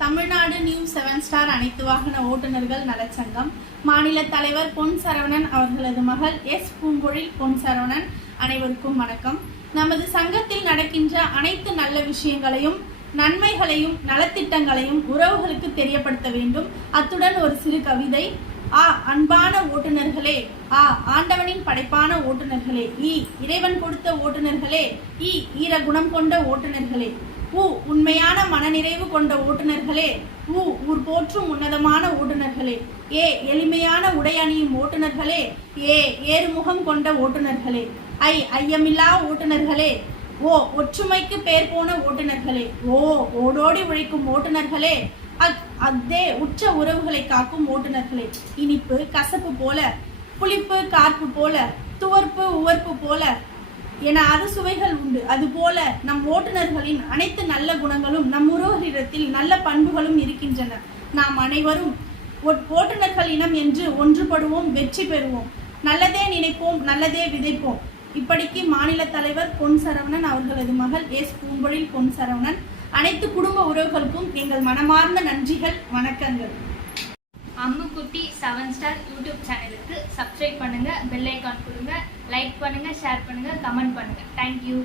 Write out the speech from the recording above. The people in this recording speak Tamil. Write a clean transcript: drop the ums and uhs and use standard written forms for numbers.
தமிழ்நாடு நியூ 7 ஸ்டார் அனைத்து வாகன ஓட்டுநர்கள் நலச்சங்கம் மாநில தலைவர் பொன் சரவணன் அவர்களது மகள் எஸ் பூம்பொழில் பொன் சரவணன் அனைவருக்கும் வணக்கம். நமது சங்கத்தில் நடக்கின்ற அனைத்து நல்ல விஷயங்களையும் நன்மைகளையும் நலத்திட்டங்களையும் உறவுகளுக்கு தெரியப்படுத்த வேண்டும். அத்துடன் ஒரு சிறு கவிதை. அன்பான ஓட்டுநர்களே, ஆண்டவனின் படைப்பான ஓட்டுநர்களே, இறைவன் கொடுத்த ஓட்டுநர்களே, ஈர குணம் கொண்ட ஓட்டுநர்களே, உண்மையான மனநிறைவு கொண்ட ஓட்டுநர்களே, ஊர் போற்றும் உன்னதமான ஓட்டுநர்களே, எளிமையான உடை அணியும் ஓட்டுநர்களே, ஏறுமுகம் கொண்ட ஓட்டுநர்களே, ஐயமில்லா ஓட்டுநர்களே, ஒற்றுமைக்கு பேர் போன ஓட்டுநர்களே, ஓடோடி உழைக்கும் ஓட்டுநர்களே, அதே உற்ற உறவுகளை காக்கும் ஓட்டுநர்களே, இனிப்பு கசப்பு போல, புளிப்பு கார்ப்பு போல, துவர்ப்பு உவர்ப்பு போல என அறுசுவைகள் உண்டு. அதுபோல நம் ஓட்டுநர்களின் அனைத்து நல்ல குணங்களும் நம் உறவுகளிடத்தில் நல்ல பண்புகளும் இருக்கின்றன. நாம் அனைவரும் ஓட்டுநர்கள் இனம் என்று ஒன்றுபடுவோம், வெற்றி பெறுவோம். நல்லதே நினைப்போம், நல்லதே விதைப்போம். இப்படிக்கு மாநில தலைவர் பொன் சரவணன் அவர்களது மகள் எஸ் பூம்பொழில் பொன் சரவணன். அனைத்து குடும்ப உறவுகளுக்கும் எங்கள் மனமார்ந்த நன்றிகள், வணக்கங்கள். அம்முக்குட்டி 7 ஸ்டார் யூடியூப் சேனலுக்கு சப்ஸ்கிரைப் பண்ணுங்க, பெல் ஐகான் கொடுங்க, லைக் பண்ணுங்க, ஷேர் பண்ணுங்க, கமெண்ட் பண்ணுங்க. தேங்க்யூ.